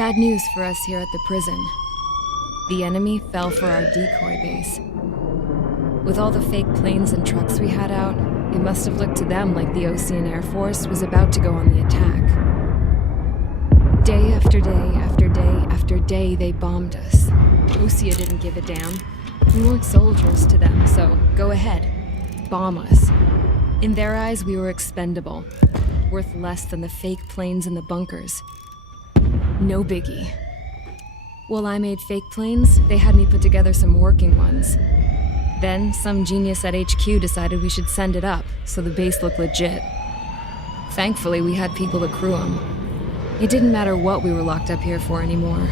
Bad news for us here at the prison. The enemy fell for our decoy base. With all the fake planes and trucks we had out, it must have looked to them like the Ocean Air Force was about to go on the attack. Day after day after day after day, they bombed us. Osea didn't give a damn. We weren't soldiers to them, so go ahead. Bomb us. In their eyes, we were expendable. Worth less than the fake planes in the bunkers. No biggie. While I made fake planes, they had me put together some working ones. Then, some genius at HQ decided we should send it up, so the base looked legit. Thankfully, we had people to crew them. It didn't matter what we were locked up here for anymore.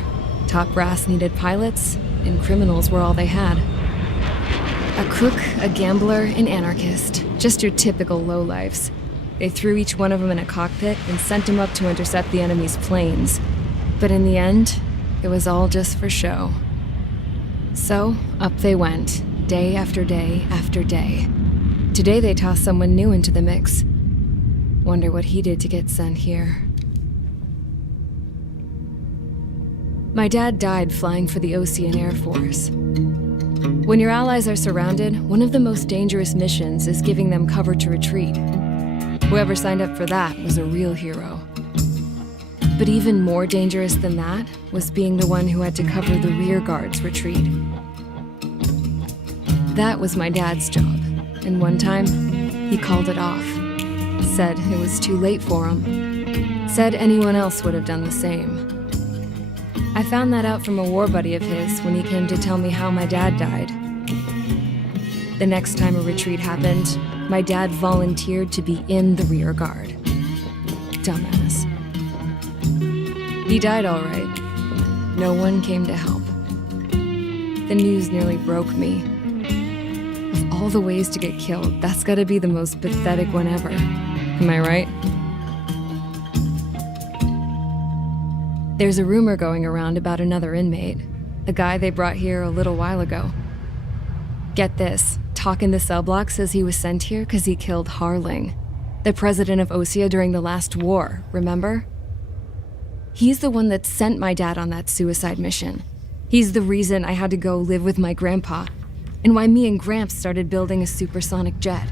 Top brass needed pilots, and criminals were all they had. A crook, a gambler, an anarchist. Just your typical lowlifes. They threw each one of them in a cockpit and sent them up to intercept the enemy's planes. But in the end, it was all just for show. So, up they went, day after day after day. Today they tossed someone new into the mix. Wonder what he did to get sent here. My dad died flying for the Ocean Air Force. When your allies are surrounded, one of the most dangerous missions is giving them cover to retreat. Whoever signed up for that was a real hero. But even more dangerous than that was being the one who had to cover the rear guard's retreat. That was my dad's job, and one time, he called it off. Said it was too late for him. Said anyone else would have done the same. I found that out from a war buddy of his when he came to tell me how my dad died. The next time a retreat happened, my dad volunteered to be in the rear guard. Dumbass. He died all right. No one came to help. The news nearly broke me. Of all the ways to get killed, that's gotta be the most pathetic one ever. Am I right? There's a rumor going around about another inmate. A guy they brought here a little while ago. Get this, Talk in the cell block says he was sent here because he killed Harling, the president of Osea during the last war, remember? He's the one that sent my dad on that suicide mission. He's the reason I had to go live with my grandpa, and why me and Gramps started building a supersonic jet.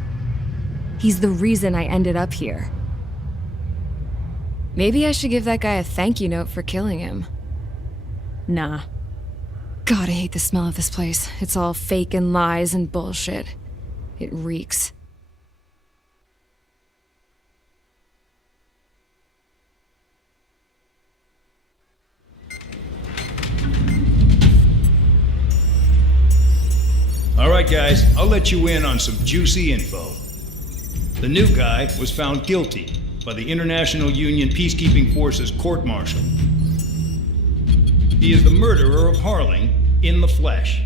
He's the reason I ended up here. Maybe I should give that guy a thank you note for killing him. Nah. God, I hate the smell of this place. It's all fake and lies and bullshit. It reeks. All right, guys, I'll let you in on some juicy info. The new guy was found guilty by the International Union Peacekeeping Forces court-martial. He is the murderer of Harling in the flesh.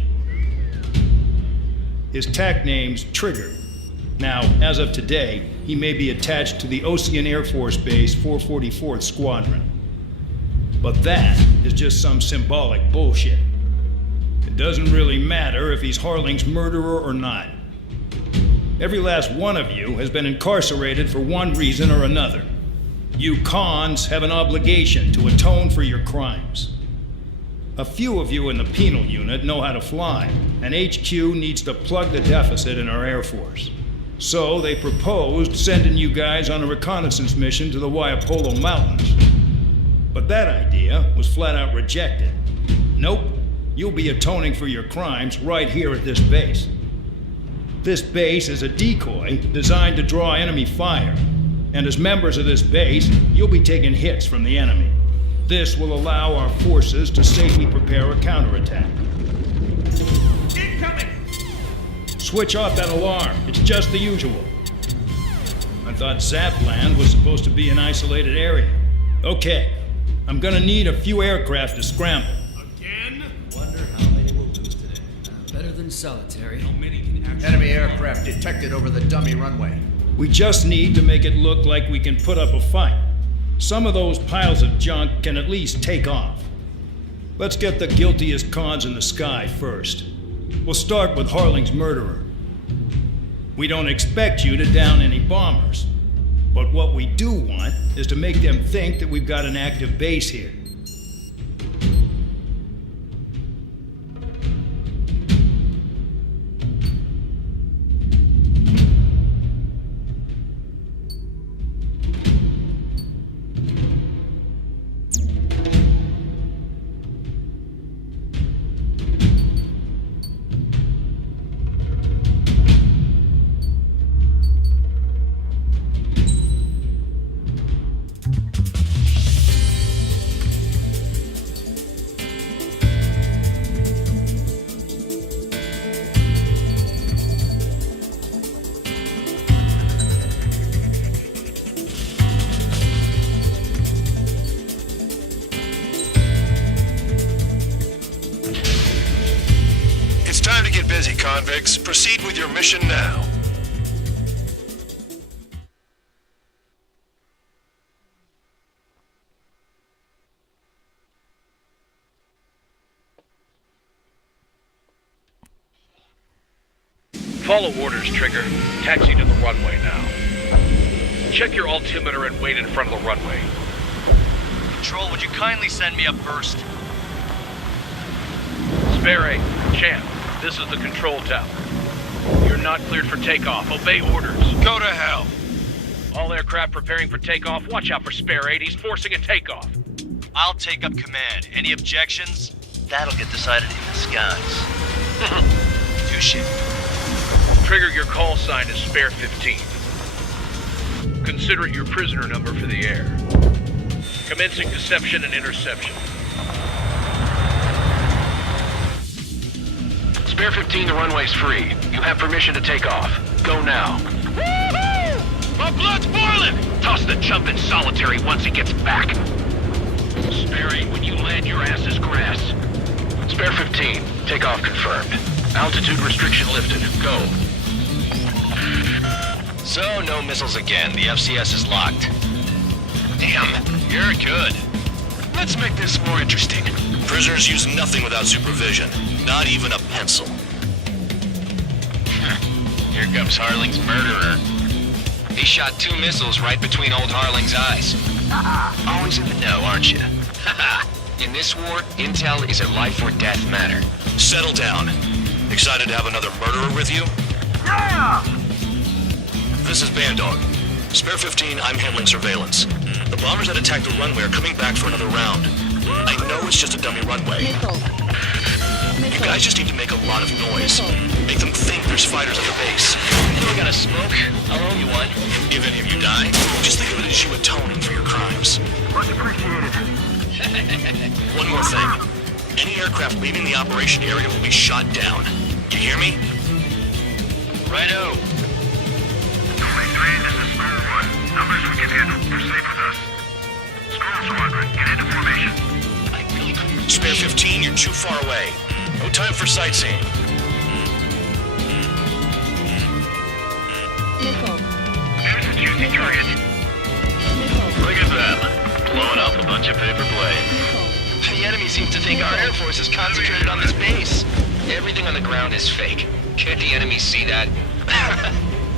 His tack name's Trigger. Now, as of today, he may be attached to the Ocean Air Force Base 444th Squadron. But that is just some symbolic bullshit. It doesn't really matter if he's Harling's murderer or not. Every last one of you has been incarcerated for one reason or another. You cons have an obligation to atone for your crimes. A few of you in the penal unit know how to fly, and HQ needs to plug the deficit in our Air Force. So they proposed sending you guys on a reconnaissance mission to the Waiapolo Mountains. But that idea was flat out rejected. Nope, you'll be atoning for your crimes right here at this base. This base is a decoy designed to draw enemy fire, and as members of this base, you'll be taking hits from the enemy. This will allow our forces to safely prepare a counterattack. Incoming! Switch off that alarm. It's just the usual. I thought Zapland was supposed to be an isolated area. Okay, I'm gonna need a few aircraft to scramble. Again? Wonder how many we'll lose today. Better than solitary. How many can actually... Enemy aircraft detected over the dummy runway. We just need to make it look like we can put up a fight. Some of those piles of junk can at least take off. Let's get the guiltiest cons in the sky first. We'll start with Harling's murderer. We don't expect you to down any bombers, but what we do want is to make them think that we've got an active base here. to get busy, convicts. Proceed with your mission now. Follow orders, Trigger. Taxi to the runway now. Check your altimeter and wait in front of the runway. Control, would you kindly send me up first? Spare 8, Champ, this is the control tower. You're not cleared for takeoff. Obey orders. Go to hell. All aircraft preparing for takeoff. Watch out for Spare 8. He's forcing a takeoff. I'll take up command. Any objections? That'll get decided in the skies. Touche. Trigger, your call sign is Spare 15. Consider it your prisoner number for the air. Commencing deception and interception. Spare 15, the runway's free. You have permission to take off. Go now. Woo-hoo! My blood's boiling! Toss the chump in solitary once he gets back. Spare 8, when you land, your ass is grass. Spare 15, takeoff confirmed. Altitude restriction lifted. Go. So, no missiles again. The FCS is locked. Damn, you're good. Let's make this more interesting. Prisoners use nothing without supervision. Not even a pencil. Here comes Harling's murderer. He shot 2 missiles right between old Harling's eyes. Always in the know, aren't you? In this war, intel is a life or death matter. Settle down. Excited to have another murderer with you? Yeah! This is Bandog. Spare 15, I'm handling surveillance. The bombers that attacked the runway are coming back for another round. I know it's just a dummy runway. You guys just need to make a lot of noise. Make them think there's fighters at the base. You got a smoke? I'll owe you one. If any of you die, just think of it as you atoning for your crimes. Much appreciated. One more thing. Any aircraft leaving the operation area will be shot down. You hear me? Righto. 23, this is School 1. Numbers we can handle. Proceed with us. School Squadron, get into formation. I really couldn't... Spare 15, you're too far away. No time for sightseeing. There's a juicy target. Look at them. Blowing up a bunch of paper planes. The enemy seems to think our Air Force is concentrated on this base. Everything on the ground is fake. Can't the enemy see that?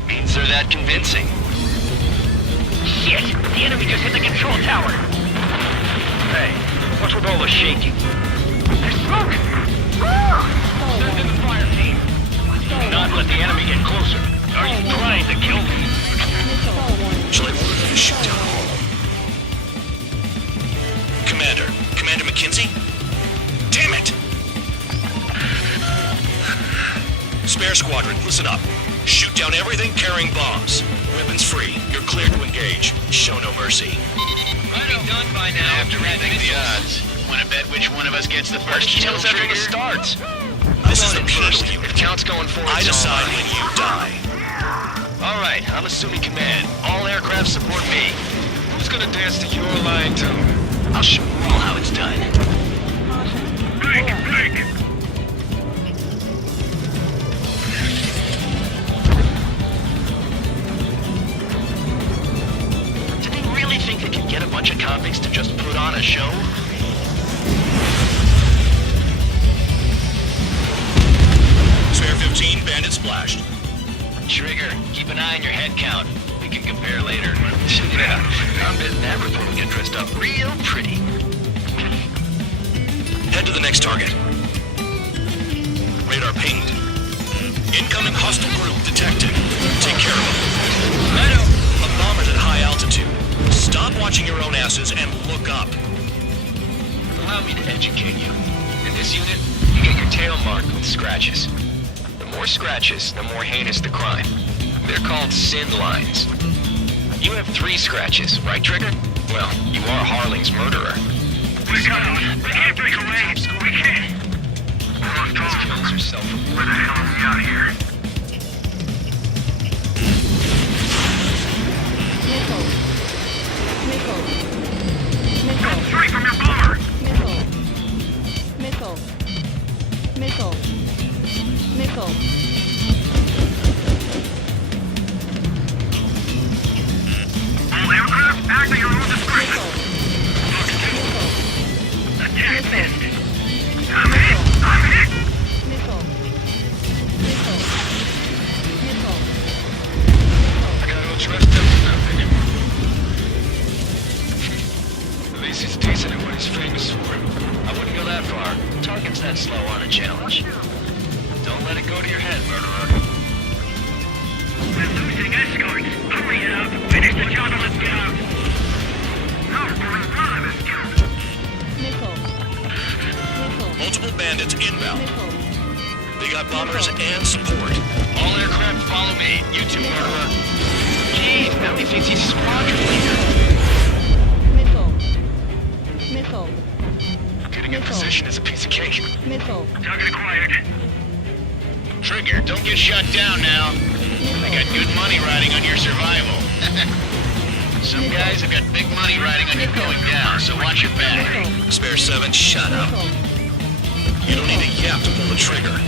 Means they're that convincing. Shit! The enemy just hit the control tower! Hey, what's with all the shaking? There's smoke! Send in the fire team. Do not let the enemy get closer. Are you trying to kill me? Shall I order them to shoot down all? Commander McKinsey? Damn it! Spare squadron, listen up. Shoot down everything carrying bombs. Weapons free. You're cleared to engage. Show no mercy. Might be done by now. After rethink the odds. Want to bet which one of us gets the first kill after the starts? This is the first unit. If count's going forward, I decide when you die. All right, I'm assuming command. All aircraft support me. Who's gonna dance to your line tune? I'll show you all how it's done. Blake! Do they really think they can get a bunch of convicts to just put on a show? Spare 15, bandit splashed. Trigger, keep an eye on your head count. We can compare later. Yeah, I'm betting that report will get dressed up real pretty. Head to the next target. Radar pinged. Incoming hostile group detected. Take care of them. Righto. A bomber's at high altitude. Stop watching your own asses and look up. Allow me to educate you. In this unit, you get your tail marked with scratches. The more scratches, the more heinous the crime. They're called sin lines. You have 3 scratches, right, Trigger? Well, you are Harling's murderer. We can't break away. We can't. We lost all of them. Yourself. Where the hell are we out of here? Go straight from your bomber! Missile. to your head, murderer. We're losing escorts. Hurry it up. Finish the job and let's get out. No, only one of us killed. Multiple bandits inbound. They got bombers and support. All aircraft follow me. You two, murderer. Jeez, now he thinks he's squadron leader. Getting in position is a piece of cake. Target acquired. Trigger, don't get shut down now. I got good money riding on your survival. Some guys have got big money riding on you going down, so watch your back. Spare 7, shut up. You don't need a yap to pull the trigger.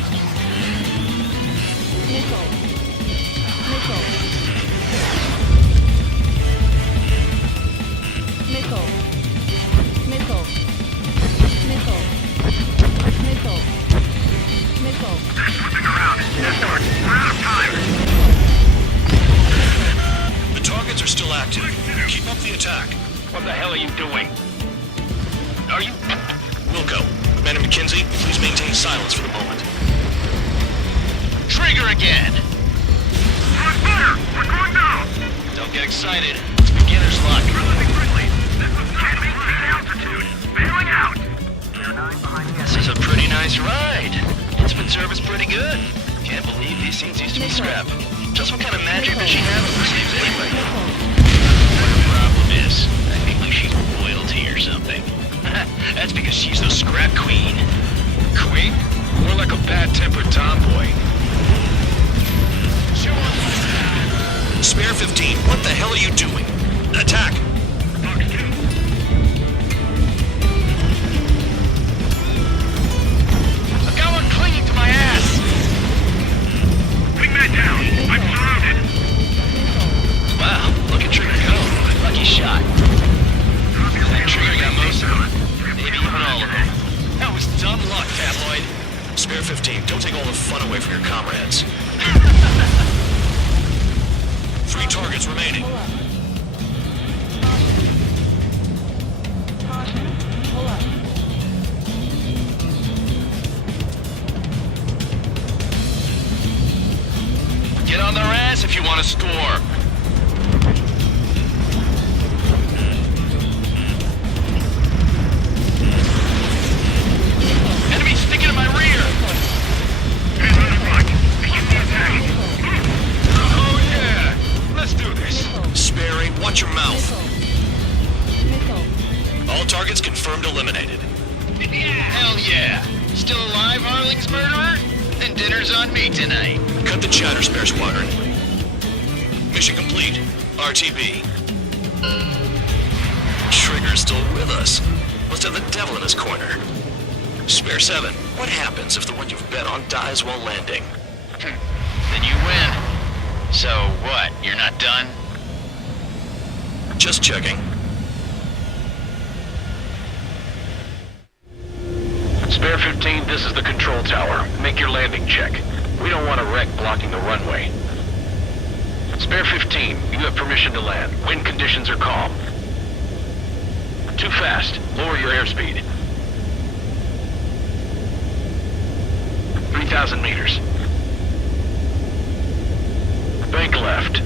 Switching around. Escort, we're out of time. The targets are still active. Keep up the attack. What the hell are you doing? Are you... Wilco, Commander McKenzie, please maintain silence for the moment. Trigger again! Fire! We're going down. Don't get excited. It's beginner's luck. Reloading quickly. This was can't maintain altitude. Bailing out. This is a pretty nice ride. Instant service pretty good. Can't believe these things used to be scrap. Just what kind of magic does she have up her sleeves anyway? The problem is, I think like she's royalty or something. That's because she's the scrap queen. Queen? More like a bad-tempered tomboy. Show up. Spare 15, what the hell are you doing? Attack! I've got one clinging to my ass. Wingman down. I'm surrounded. Wow, look at Trigger go. Lucky shot. That Trigger got most of them. Maybe even all of them. That was dumb luck, tabloid. Spare 15, don't take all the fun away from your comrades. 3 targets remaining. Get on their ass if you want to score. Enemy sticking in my rear. Hands on the front. Begin the attack. Oh yeah, let's do this. Spare 8, watch your mouth. All targets confirmed eliminated. Hell yeah. Still alive, Harling's murderer? Then dinner's on me tonight. Cut the chatter, Spare Squadron. Mission complete. RTB. Trigger's still with us. Must have the devil in his corner. Spare 7, what happens if the one you've bet on dies while landing? Then you win. So what, you're not done? Just checking. Spare 15, this is the control tower. Make your landing check. We don't want a wreck blocking the runway. Spare 15, you have permission to land. Wind conditions are calm. Too fast. Lower your airspeed. 3,000 meters. Bank left.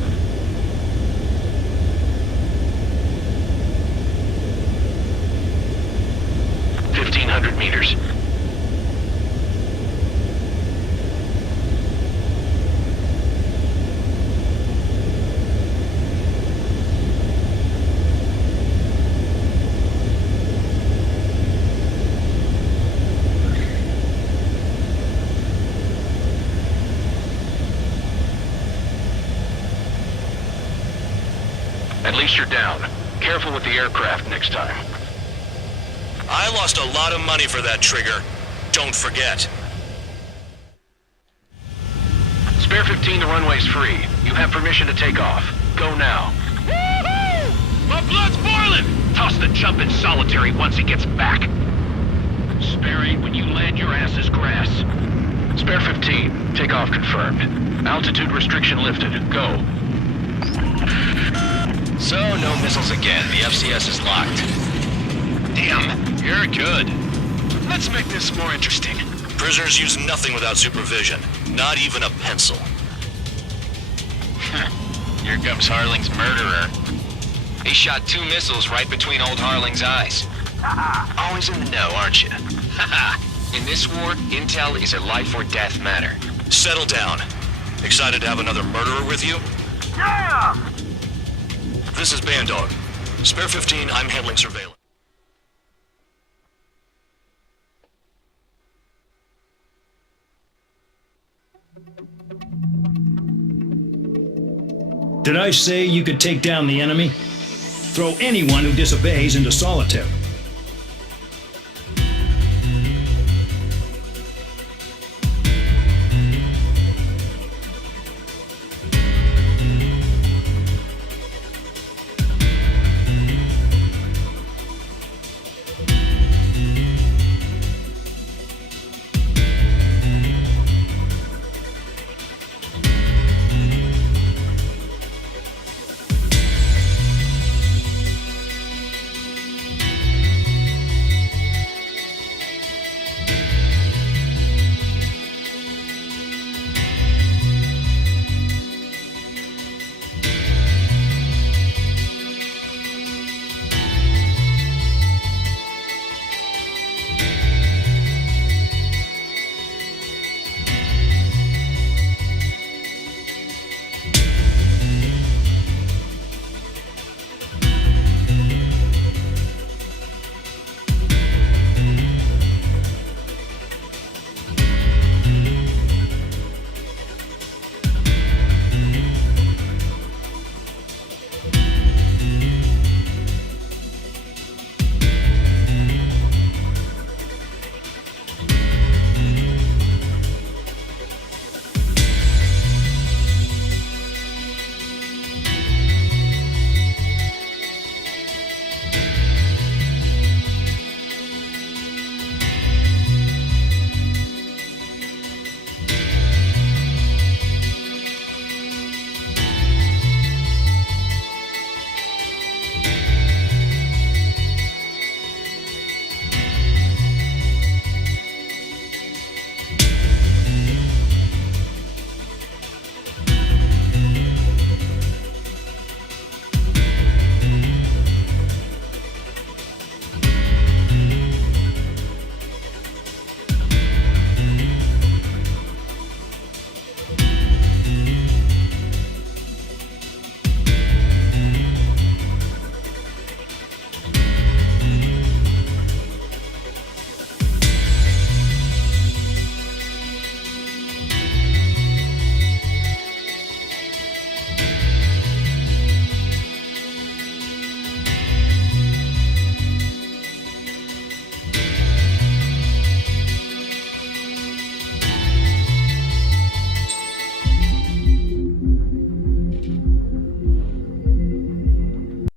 1,500 meters. At least you're down. Careful with the aircraft next time. I lost a lot of money for that Trigger. Don't forget. Spare 15, the runway's free. You have permission to take off. Go now. Woohoo! My blood's boiling! Toss the chump in solitary once he gets back. Spare 8, when you land, your ass is grass. Spare 15, takeoff confirmed. Altitude restriction lifted. Go. So, no missiles again. The FCS is locked. Damn, you're good. Let's make this more interesting. Prisoners use nothing without supervision, not even a pencil. Here comes Harling's murderer. He shot 2 missiles right between old Harling's eyes. Always in the know, aren't you? In this war, intel is a life or death matter. Settle down. Excited to have another murderer with you? Yeah! This is Bandog. Spare 15, I'm handling surveillance. Did I say you could take down the enemy? Throw anyone who disobeys into solitary.